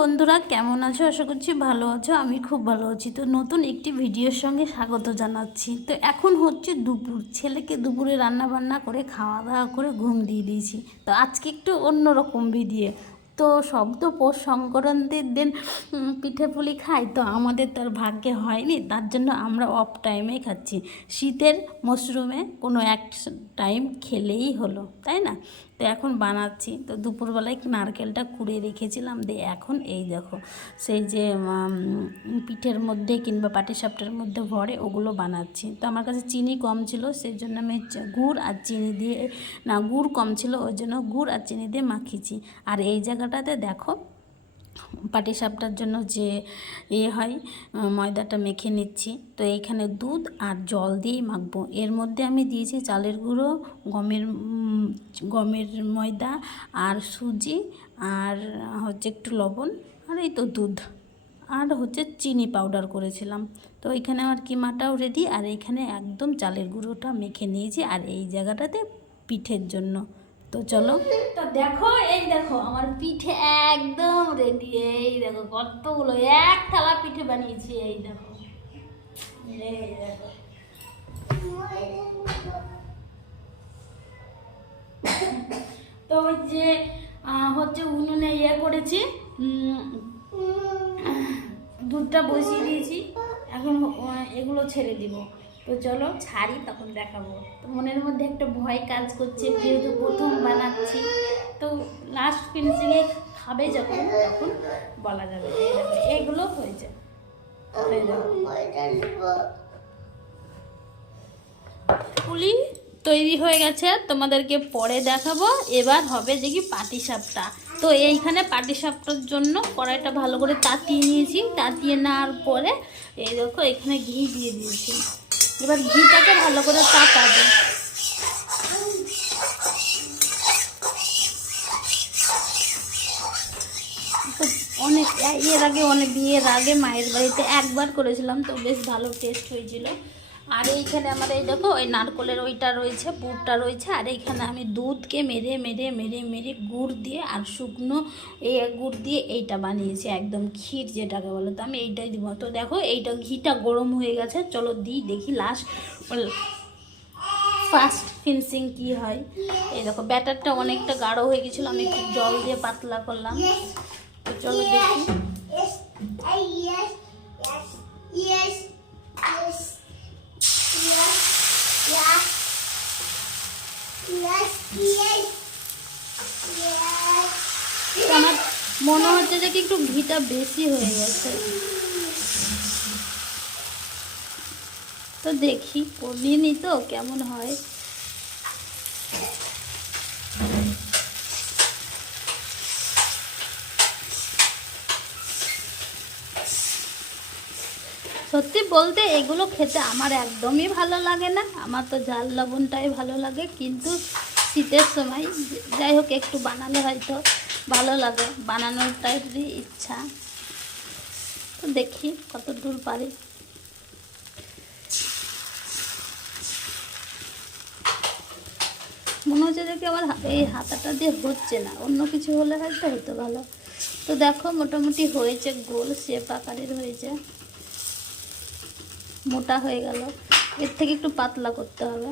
বন্ধুরা, কেমন আছো? আশা করছি ভালো আছো। আমি খুব ভালো আছি। তো নতুন একটি ভিডিওর সঙ্গে স্বাগত জানাচ্ছি। তো এখন হচ্ছে দুপুর, ছেলেকে দুপুরে রান্না বান্না করে খাওয়া দাওয়া করে ঘুম দিয়ে দিয়েছি। তো আজকে একটু অন্যরকম ভিডিও। তো সব তো পৌষ সংক্রান্তির দিন পিঠে পুলি খাই, তো আমাদের তার ভাগ্যে হয়নি, তার জন্য আমরা অফ টাইমে খাচ্ছি। শীতের মশরুমে কোনো এক টাইম খেলেই হলো, তাই না? তো এখন বানাচ্ছি। তো দুপুরবেলায় নারকেলটা কুড়ে রেখেছিলাম, দিয়ে এখন এই দেখো সেই যে পিঠের মধ্যে কিংবা পাটিসাপটার মধ্যে ভরে ওগুলো বানাচ্ছি। তো আমার কাছে চিনি কম ছিল, সেই জন্য আমি গুড় আর চিনি দিয়ে, না গুড় কম ছিল ওই জন্য গুড় আর চিনি দিয়ে মাখিয়েছি। আর এই জায়গাটাতে দেখো পাটিসাপটার জন্য যে হয় ময়দাটা মেখে নিচ্ছি। তো এইখানে দুধ আর জল দিয়েই মাখবো। এর মধ্যে আমি দিয়েছি চালের গুঁড়ো, গমের ময়দা আর সুজি আর হচ্ছে একটু লবণ আর এই তো দুধ আর হচ্ছে চিনি পাউডার করেছিলাম। তো এখানে আমার কিমাটাও রেডি, আর এইখানে একদম চালের গুঁড়োটা মেখে নিয়েছি আর এই জায়গাটাতে পিঠের জন্য। তো চলো, তো দেখো এই দেখো আমার পিঠে একদম রেডি। এই দেখো কতগুলো, এক থালা পিঠে বানিয়েছি। এই দেখো, এই দেখো। তো ওই যে হচ্ছে উনুনে করেছি, দুধটা বসিয়ে দিয়েছি, এখন এগুলো ছেড়ে দিব। তো চলো ছাড়ি, তখন দেখাবো। তো মনের মধ্যে একটা ভয় কাজ করছে, যেহেতু প্রথম বানাচ্ছি, তো লাস্ট ফিনিশিংয়ে খাবে যখন তখন বলা যাবে। এইগুলো হয়েছে। পুলি তৈরি হয়ে গেছে, তোমাদেরকে পরে দেখাবো। এবার হবে যে কি পাটিসাপটা। তো এইখানে পাটিসাপটার জন্য কড়াইটা ভালো করে তাতিয়ে নিয়েছি। তাতিয়ে নেওয়ার পরে এই দেখো এখানে ঘি দিয়ে দিয়েছি। এবার ঘিটাকে ভালো করে তাতাবে। অনেক বিয়ের আগে মায়ের বাড়িতে একবার করেছিলাম, তো বেশ ভালো টেস্ট হয়েছিল। আর এইখানে আমার এই দেখো ওই নারকলের ওইটা রয়েছে, পুরটা রয়েছে। আর এইখানে আমি দুধকে মেরে মেরে মেরে মেরে গুড় দিয়ে আর শুকনো এই গুড় দিয়ে এইটা বানিয়েছি, একদম ক্ষীর যেটাকে বলো। তো আমি এইটাই দিব। তো দেখো এইটা ঘিটা গরম হয়ে গেছে, চলো দিই দেখি লাস্ট ফার্স্ট ফিনিশিং কি হয়। এই দেখো ব্যাটারটা অনেকটা গাঢ় হয়ে গেছিলো, আমি একটু জল দিয়ে পাতলা করলাম। তো চলো দেখি। আমার মনে হচ্ছে যে কি একটু ঘিটা বেশি হয়ে গেছে। তো দেখি করিয়ে নি তো কেমন হয়। সত্যি বলতে এগুলো খেতে আমার একদমই ভালো লাগে না। আমার তো ঝাল লবণটাই ভালো লাগে, কিন্তু শীতের সময় যাই হোক একটু বানালে হয়তো ভালো লাগে, বানানোরটাই ইচ্ছা। তো দেখি কত দূর পারি। মনে হচ্ছে যে কি আমার এই হাতাটা দিয়ে হচ্ছে না, অন্য কিছু হলে হয়তো হতো ভালো। তো দেখো মোটামুটি হয়েছে, গোল শেপ আকারের হয়েছে, মোটা হয়ে গেল। এর থেকে একটু পাতলা করতে হবে।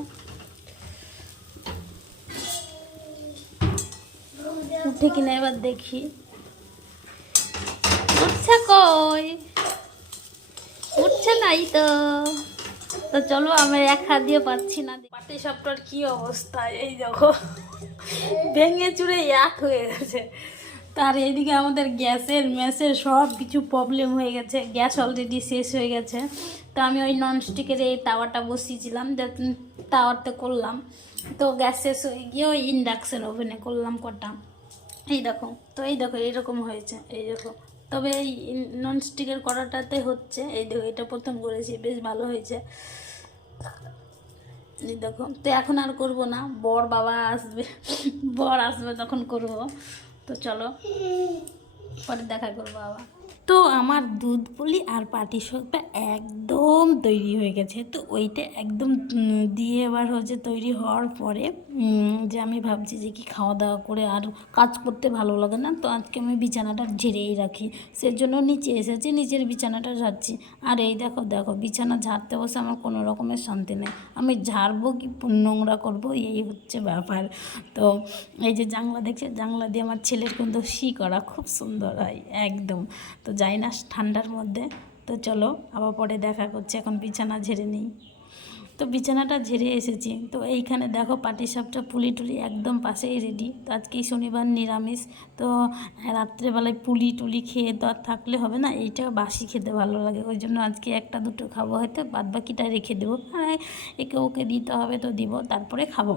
উঠে কিনা এবার দেখি উঠছে, কই উঠছে নাই তো। তো চলো, আমি এক হাত দিয়ে পাচ্ছি না। পাটিসাপটার কি অবস্থা, এই দেখো ভেঙে চুরে এক হয়ে গেছে। তার এইদিকে আমাদের ম্যাসের সব কিছু প্রবলেম হয়ে গেছে, গ্যাস অলরেডি শেষ হয়ে গেছে। তো আমি ওই ননস্টিকের এই তাওয়াটা বসিয়েছিলাম, তাওয়াতে করলাম। তো গ্যাস শেষ হয়ে গিয়ে ওই ইন্ডাকশন ওভেনে করলাম কটা। এই দেখো, তো এই দেখো এইরকম হয়েছে, এই দেখো। তবে এই ননস্টিকের কড়াটাতে হচ্ছে, এই দেখো এটা প্রথম করেছি, বেশ ভালো হয়েছে। এই দেখো, তো এখন আর করব না, বর আসবে তখন করব। তো চলো পরে দেখা করবো আবার। তো আমার দুধ পুলি আর পাটিসাপটা একদম তৈরি হয়ে গেছে। তো ওইটা একদম দিয়ে এবার হচ্ছে তৈরি হওয়ার পরে যে আমি ভাবছি যে কি খাওয়া দাওয়া করে আর কাজ করতে ভালো লাগে না, তো আজকে আমি বিছানাটা ঝেড়েই রাখি, সেজন্য নিচে এসেছি, নিচের বিছানাটা ঝাড়ছি। আর এই দেখো দেখো বিছানা ঝাড়তে বসে আমার কোনো রকমের শান্তি নেই, আমি ঝাড়বো কি নোংরা করবো, এই হচ্ছে ব্যাপার। তো এই যে জানলা দেখছে, জানলা দিয়ে আমার ছেলের কিন্তু করা খুব সুন্দর হয় একদম। তো যাই না ঠান্ডার মধ্যে। তো চলো আবার পরে দেখা করছে, এখন বিছানা ঝেড়ে নিই। তো বিছানাটা ঝেড়ে এসেছি, তো এইখানে দেখো পাটিসাপটা পুলি টুলি একদম পাশেই রেডি। তো আজকেই শনিবার নিরামিষ, তো রাত্রেবেলায় পুলি টুলি খেয়ে তো আর থাকলে হবে না, এইটা বাসি খেতে ভালো লাগে, ওই জন্য আজকে একটা দুটো খাবো, হয়তো বাদবাকিটা রেখে দেবো, আর একে ওকে দিতে হবে তো দিব, তারপরে খাবো।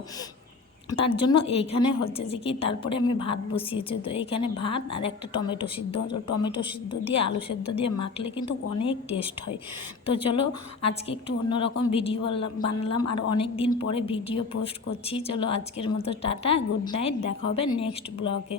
তার জন্য এইখানে হচ্ছে যে কি তারপরে আমি ভাত বসিয়েছি। তো এইখানে ভাত আর একটা টমেটো সিদ্ধ, তো টমেটো সিদ্ধ দিয়ে আলু সিদ্ধ দিয়ে মাখলে কিন্তু অনেক টেস্ট হয়। তো চলো আজকে একটু অন্যরকম ভিডিও বানালাম, আর অনেক দিন পরে ভিডিও পোস্ট করছি। চলো আজকের মতো টাটা, গুড নাইট, দেখা হবে নেক্সট ব্লগে।